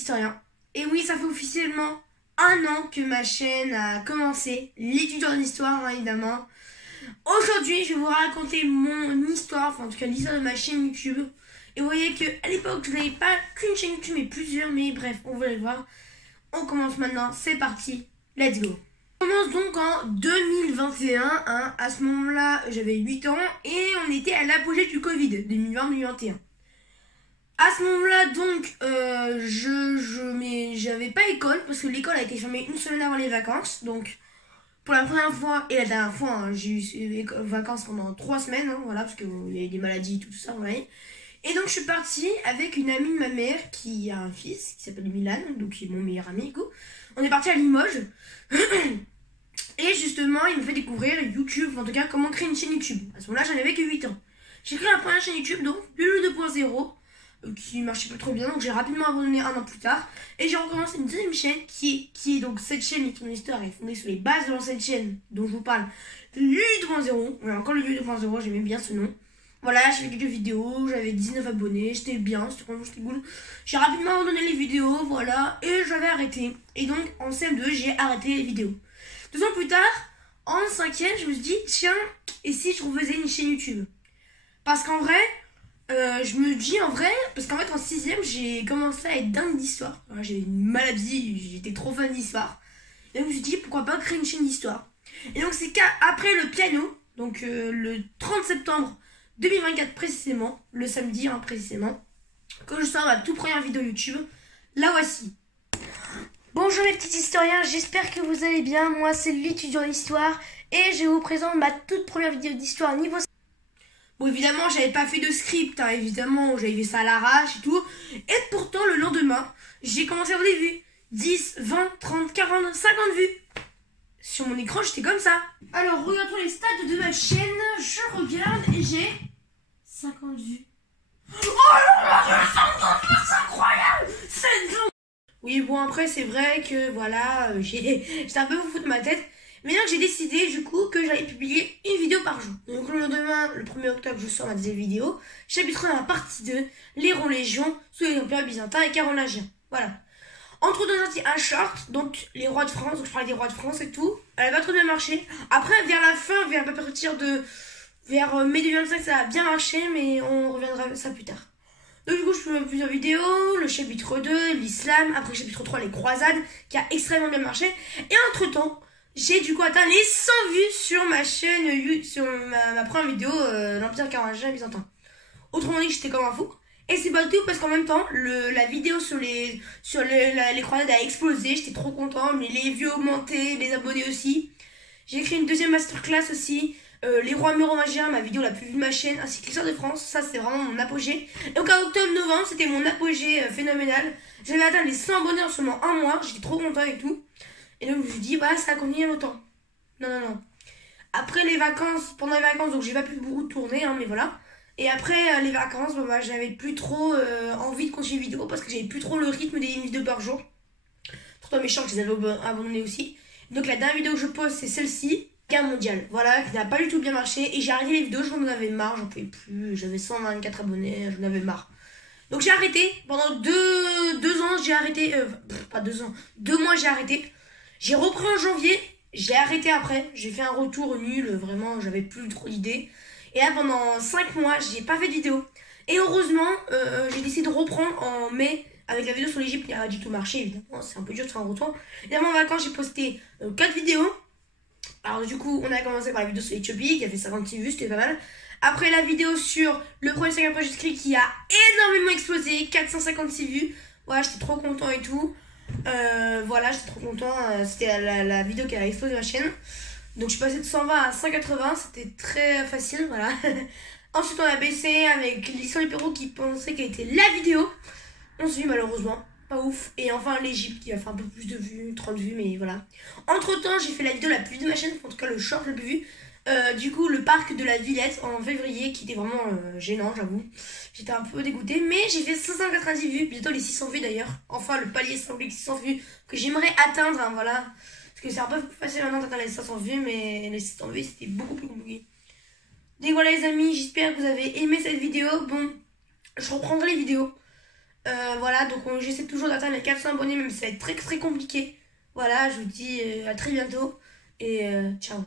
historien. Et oui, ça fait officiellement 1 an que ma chaîne a commencé, l'étudiant d'histoire évidemment. Aujourd'hui, je vais vous raconter mon histoire, enfin en tout cas l'histoire de ma chaîne YouTube. Et vous voyez qu'à l'époque, je n'avais pas qu'une chaîne YouTube, mais plusieurs, mais bref, on va le voir. On commence maintenant, c'est parti, let's go. On commence donc en 2021, hein. À ce moment-là, j'avais 8 ans et on était à l'apogée du Covid, 2020-2021. À ce moment-là, donc, j'avais pas école parce que l'école a été fermée une semaine avant les vacances. Donc, pour la première fois et la dernière fois, hein, j'ai eu vacances pendant 3 semaines, hein, voilà, parce qu'il y a eu des maladies, tout ça, vous voyez. Et donc, je suis partie avec une amie de ma mère qui a un fils qui s'appelle Milan, donc qui est mon meilleur ami, du coup. On est parti à Limoges. Et justement, il me fait découvrir YouTube, en tout cas, comment créer une chaîne YouTube. À ce moment-là, j'en avais que 8 ans. J'ai créé la première chaîne YouTube, donc, Lulu 2.0. Qui marchait pas trop bien, donc j'ai rapidement abandonné 1 an plus tard et j'ai recommencé une deuxième chaîne qui est donc cette chaîne qui mon histoire est fondée sur les bases de l'ancienne chaîne dont je vous parle, Lulu 2.0. Ouais, encore le Lulu 2.0, j'aimais bien ce nom. Voilà, j'ai fait quelques vidéos, j'avais 19 abonnés, c'était bien, c'était cool. J'ai rapidement abandonné les vidéos, voilà, et j'avais arrêté. Et donc en CM2 j'ai arrêté les vidéos. 2 ans plus tard, en 5e, je me suis dit tiens, et si je refaisais une chaîne YouTube? Parce qu'en vrai, je me dis en vrai, parce qu'en fait en 6e j'ai commencé à être dingue d'histoire. J'avais une maladie, j'étais trop fan d'histoire. Et donc je me suis dit pourquoi pas créer une chaîne d'histoire. Et donc c'est qu'après le piano, donc le 30 septembre 2024 précisément, le samedi hein, précisément, que je sors ma toute première vidéo YouTube. La voici. Bonjour mes petits historiens, j'espère que vous allez bien. Moi c'est l'étudiant d'histoire et je vous présente ma toute première vidéo d'histoire niveau. Bon, évidemment, j'avais pas fait de script, hein, évidemment, j'avais fait ça à l'arrache et tout. Et pourtant, le lendemain, j'ai commencé à avoir des vues. 10, 20, 30, 40, 50 vues. Sur mon écran, j'étais comme ça. Alors, regardons les stats de ma chaîne. Je regarde et j'ai 50 vues. Oh là là, 50 vues, c'est incroyable! 7 jours. Oui, bon, après, c'est vrai que, voilà, j'étais un peu fou de ma tête. Mais donc j'ai décidé du coup que j'allais publier une vidéo par jour. Donc le lendemain, le 1er octobre, je sors ma deuxième vidéo. Chapitre 1, la partie 2, les Ronds Légion, sous les empires byzantins et carolingien. Voilà. Entre deux sorties, un short, donc les rois de France, donc je parlais des rois de France et tout. Elle a pas trop bien marché. Après, vers la fin, vers mai 2025, ça a bien marché, mais on reviendra à ça plus tard. Donc du coup, je fais plusieurs vidéos, le chapitre 2, l'islam, après le chapitre 3, les croisades, qui a extrêmement bien marché. Et entre-temps, j'ai du coup atteint les 100 vues sur ma chaîne YouTube, sur ma première vidéo, l'Empire carolingien et byzantin. Autrement dit, j'étais comme un fou. Et c'est pas tout parce qu'en même temps, la vidéo sur les croisades a explosé. J'étais trop content, mais les vues augmentaient, les abonnés aussi. J'ai créé une deuxième masterclass aussi. Les rois mérovingiens, ma vidéo la plus vue de ma chaîne, ainsi que l'histoire de France. Ça, c'était vraiment mon apogée. Et donc à octobre-novembre, c'était mon apogée phénoménal. J'avais atteint les 100 abonnés en seulement 1 mois. J'étais trop content et tout. Et donc je me suis dit, voilà, ça continue longtemps. Non. Après les vacances, pendant les vacances, donc j'ai pas pu beaucoup tourner, hein, mais voilà. Et après les vacances, bah, j'avais plus trop envie de continuer les vidéos parce que j'avais plus trop le rythme des vidéos par jour. Trop méchant que je les avais abandonnées aussi. Donc la dernière vidéo que je poste, c'est celle-ci, Guerre mondiale. Voilà, qui n'a pas du tout bien marché. Et j'ai arrêté les vidéos, j'en avais marre, j'en pouvais plus. J'avais 124 abonnés, j'en avais marre. Donc j'ai arrêté. Pendant deux ans, j'ai arrêté. Pas 2 ans, 2 mois, j'ai arrêté. J'ai repris en janvier, j'ai arrêté après, j'ai fait un retour nul, vraiment j'avais plus trop d'idées. Et là pendant 5 mois, j'ai pas fait de vidéo. Et heureusement, j'ai décidé de reprendre en mai avec la vidéo sur l'Égypte qui a du tout marché évidemment, c'est un peu dur de faire un retour. Évidemment en vacances, j'ai posté 4 vidéos. Alors du coup, on a commencé par la vidéo sur l'Éthiopie qui a fait 56 vues, c'était pas mal. Après la vidéo sur le premier 5 après Jésus-Christ qui a énormément explosé, 456 vues. Voilà, j'étais trop content et tout. Voilà, j'étais trop content. C'était la vidéo qui a explosé ma chaîne. Donc je suis passée de 120 à 180. C'était très facile, voilà. Ensuite on a baissé avec l'histoire du Pérou qui pensait qu'elle était la vidéo. On s'est vu malheureusement, pas ouf. Et enfin l'Égypte qui a fait un peu plus de vues, 30 vues, mais voilà. Entre temps j'ai fait la vidéo la plus vue de ma chaîne, en tout cas le short le plus vu. Du coup le parc de la Villette en février qui était vraiment gênant, j'avoue. J'étais un peu dégoûtée, mais j'ai fait 590 vues, bientôt les 600 vues d'ailleurs. Enfin le palier symbolique 600 vues que j'aimerais atteindre, hein, voilà. Parce que c'est un peu plus facile maintenant d'atteindre les 500 vues, mais les 600 vues c'était beaucoup plus compliqué. Donc voilà les amis, j'espère que vous avez aimé cette vidéo. Bon, je reprendrai les vidéos. Voilà, donc j'essaie toujours d'atteindre les 400 abonnés, même si ça va être très très compliqué. Voilà, je vous dis à très bientôt et ciao.